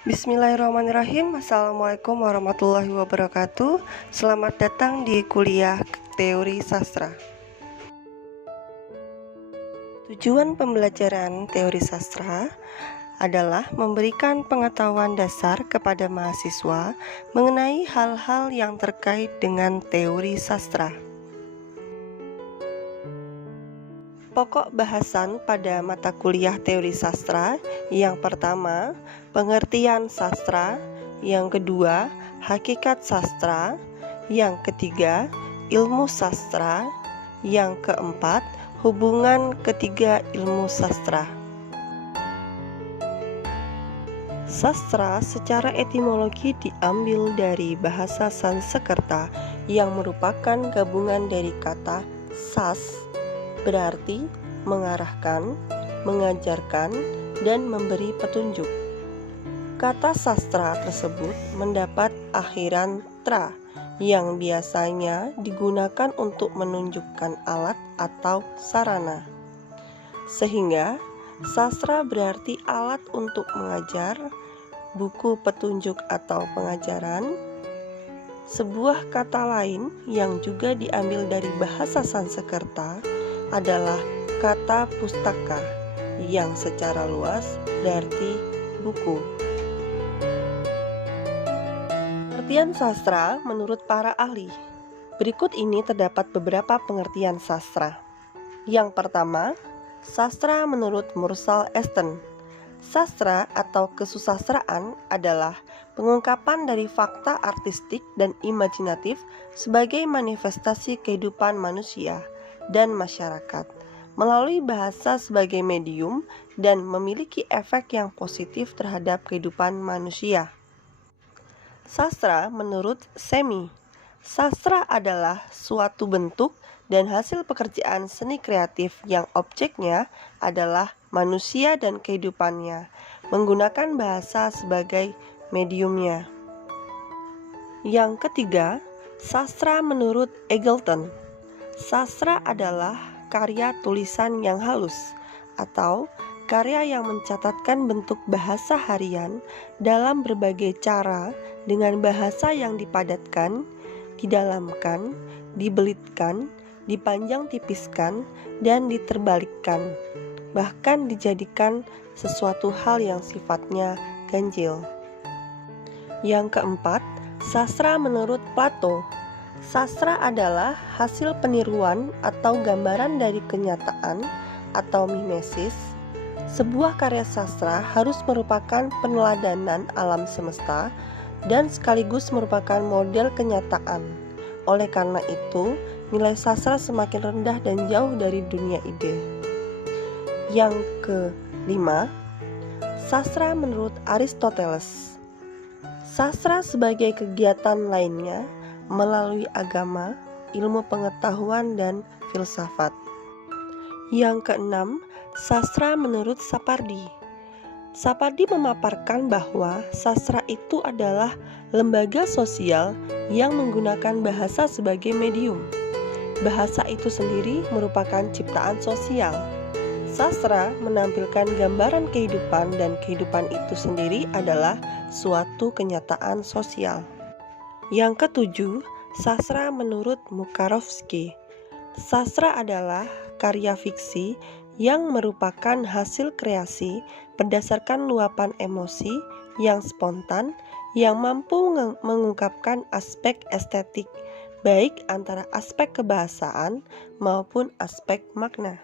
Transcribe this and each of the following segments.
Bismillahirrahmanirrahim. Assalamualaikum warahmatullahi wabarakatuh. Selamat datang di kuliah Teori Sastra. Tujuan pembelajaran teori sastra adalah memberikan pengetahuan dasar kepada mahasiswa mengenai hal-hal yang terkait dengan teori sastra. Pokok bahasan pada mata kuliah teori sastra, yang pertama, pengertian sastra, yang kedua, hakikat sastra, yang ketiga, ilmu sastra, yang keempat, hubungan ketiga ilmu sastra. Sastra secara etimologi diambil dari bahasa Sanskerta yang merupakan gabungan dari kata sas, berarti mengarahkan, mengajarkan, dan memberi petunjuk. Kata sastra tersebut mendapat akhiran tra yang biasanya digunakan untuk menunjukkan alat atau sarana. Sehingga sastra berarti alat untuk mengajar, buku petunjuk atau pengajaran. Sebuah kata lain yang juga diambil dari bahasa Sanskerta adalah kata pustaka yang secara luas berarti buku. Pengertian sastra menurut para ahli. Berikut ini terdapat beberapa pengertian sastra. Yang pertama, sastra menurut Mursal Esten. Sastra atau kesusastraan adalah pengungkapan dari fakta artistik dan imajinatif sebagai manifestasi kehidupan manusia dan masyarakat melalui bahasa sebagai medium dan memiliki efek yang positif terhadap kehidupan manusia. Sastra menurut Semi. Sastra adalah suatu bentuk dan hasil pekerjaan seni kreatif yang objeknya adalah manusia dan kehidupannya, menggunakan bahasa sebagai mediumnya. Yang ketiga, sastra menurut Eggleton. Sastra adalah karya tulisan yang halus atau karya yang mencatatkan bentuk bahasa harian dalam berbagai cara dengan bahasa yang dipadatkan, didalamkan, dibelitkan, dipanjang tipiskan, dan diterbalikkan, bahkan dijadikan sesuatu hal yang sifatnya ganjil. Yang keempat, sastra menurut Plato. Sastra adalah hasil peniruan atau gambaran dari kenyataan atau mimesis. Sebuah karya sastra harus merupakan peneladanan alam semesta dan sekaligus merupakan model kenyataan. Oleh karena itu, nilai sastra semakin rendah dan jauh dari dunia ide. Yang kelima, sastra menurut Aristoteles. Sastra sebagai kegiatan lainnya melalui agama, ilmu pengetahuan, dan filsafat. Yang keenam, sastra menurut Sapardi. Sapardi memaparkan bahwa sastra itu adalah lembaga sosial yang menggunakan bahasa sebagai medium. Bahasa itu sendiri merupakan ciptaan sosial. Sastra menampilkan gambaran kehidupan dan kehidupan itu sendiri adalah suatu kenyataan sosial. Yang ketujuh, sastra menurut Mukarovsky. Sastra adalah karya fiksi yang merupakan hasil kreasi berdasarkan luapan emosi yang spontan yang mampu mengungkapkan aspek estetik, baik antara aspek kebahasaan maupun aspek makna.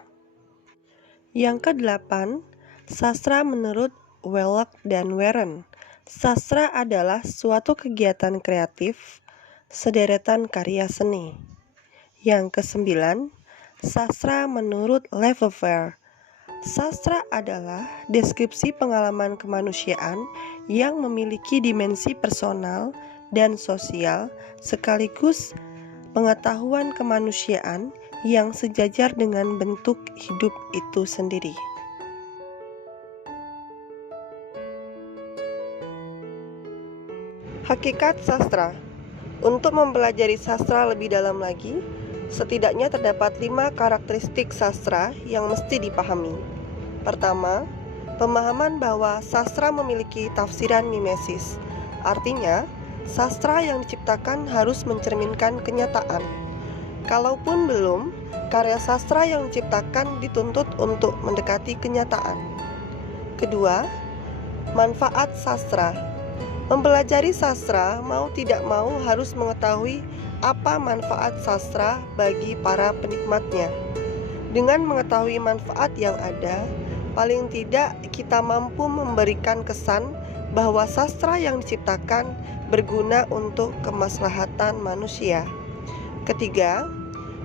Yang kedelapan, sastra menurut Wellak dan Warren. Sastra adalah suatu kegiatan kreatif, sederetan karya seni. Yang kesembilan, sastra menurut Lefevre. Sastra adalah deskripsi pengalaman kemanusiaan yang memiliki dimensi personal dan sosial sekaligus pengetahuan kemanusiaan yang sejajar dengan bentuk hidup itu sendiri. Hakikat sastra. Untuk mempelajari sastra lebih dalam lagi, setidaknya terdapat 5 karakteristik sastra yang mesti dipahami. Pertama, Pemahaman bahwa sastra memiliki tafsiran mimesis, artinya sastra yang diciptakan harus mencerminkan kenyataan. Kalaupun belum, karya sastra yang diciptakan dituntut untuk mendekati kenyataan. Kedua, manfaat sastra. Mempelajari sastra mau tidak mau harus mengetahui apa manfaat sastra bagi para penikmatnya. Dengan mengetahui manfaat yang ada, paling tidak kita mampu memberikan kesan bahwa sastra yang diciptakan berguna untuk kemaslahatan manusia. Ketiga,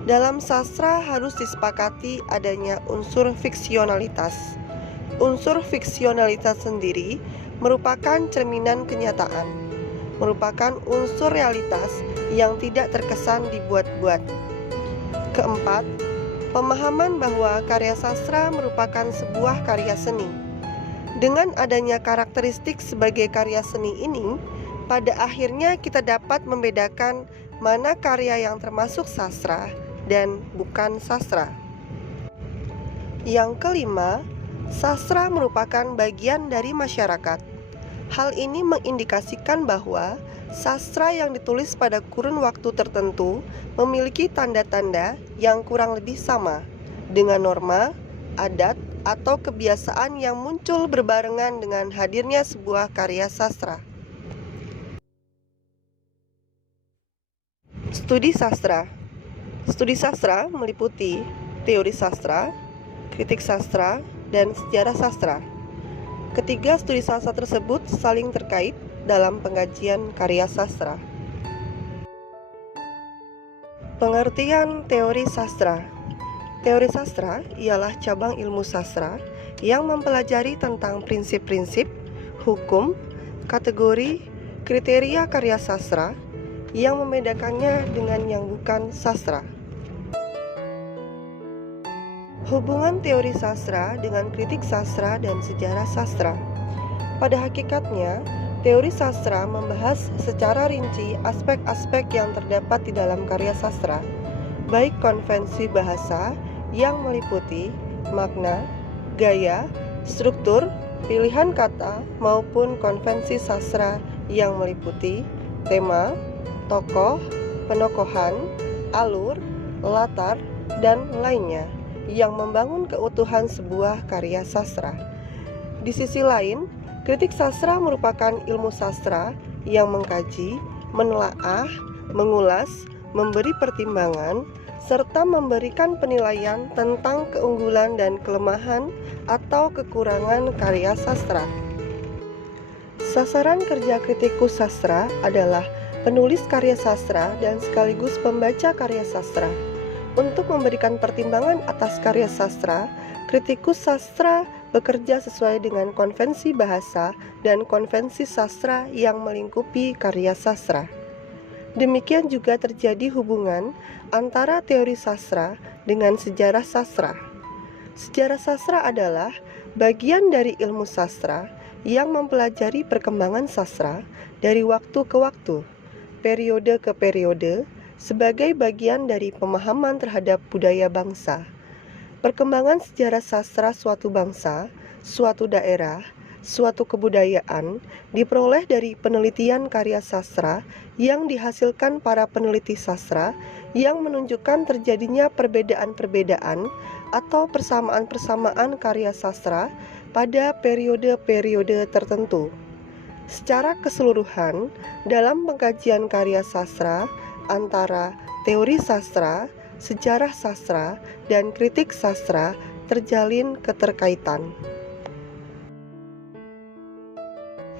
dalam sastra harus disepakati adanya unsur fiksionalitas. Unsur fiksionalitas sendiri merupakan cerminan kenyataan, merupakan unsur realitas yang tidak terkesan dibuat-buat. Keempat, pemahaman bahwa karya sastra merupakan sebuah karya seni. Dengan adanya karakteristik sebagai karya seni ini, pada akhirnya kita dapat membedakan mana karya yang termasuk sastra dan bukan sastra. Yang kelima, sastra merupakan bagian dari masyarakat. Hal ini mengindikasikan bahwa sastra yang ditulis pada kurun waktu tertentu memiliki tanda-tanda yang kurang lebih sama dengan norma, adat, atau kebiasaan yang muncul berbarengan dengan hadirnya sebuah karya sastra. Studi sastra. Studi sastra meliputi teori sastra, kritik sastra, dan sejarah sastra. Ketiga studi sastra tersebut saling terkait dalam pengkajian karya sastra. Pengertian teori sastra. Teori sastra ialah cabang ilmu sastra yang mempelajari tentang prinsip-prinsip, hukum, kategori, kriteria karya sastra yang membedakannya dengan yang bukan sastra. Hubungan teori sastra dengan kritik sastra dan sejarah sastra. Pada hakikatnya, teori sastra membahas secara rinci aspek-aspek yang terdapat di dalam karya sastra, baik konvensi bahasa yang meliputi makna, gaya, struktur, pilihan kata, maupun konvensi sastra yang meliputi tema, tokoh, penokohan, alur, latar, dan lainnya yang membangun keutuhan sebuah karya sastra. Di sisi lain, kritik sastra merupakan ilmu sastra yang mengkaji, menelaah, mengulas, memberi pertimbangan, serta memberikan penilaian tentang keunggulan dan kelemahan atau kekurangan karya sastra. Sasaran kerja kritikus sastra adalah penulis karya sastra dan sekaligus pembaca karya sastra. Untuk memberikan pertimbangan atas karya sastra, kritikus sastra bekerja sesuai dengan konvensi bahasa dan konvensi sastra yang melingkupi karya sastra. Demikian juga terjadi hubungan antara teori sastra dengan sejarah sastra. Sejarah sastra adalah bagian dari ilmu sastra yang mempelajari perkembangan sastra dari waktu ke waktu, periode ke periode, sebagai bagian dari pemahaman terhadap budaya bangsa. Perkembangan sejarah sastra suatu bangsa, suatu daerah, suatu kebudayaan diperoleh dari penelitian karya sastra yang dihasilkan para peneliti sastra yang menunjukkan terjadinya perbedaan-perbedaan atau persamaan-persamaan karya sastra pada periode-periode tertentu. Secara keseluruhan, dalam pengkajian karya sastra antara teori sastra, sejarah sastra, dan kritik sastra terjalin keterkaitan.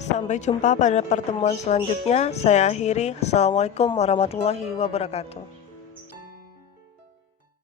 Sampai jumpa pada pertemuan selanjutnya. Saya akhiri. Assalamualaikum warahmatullahi wabarakatuh.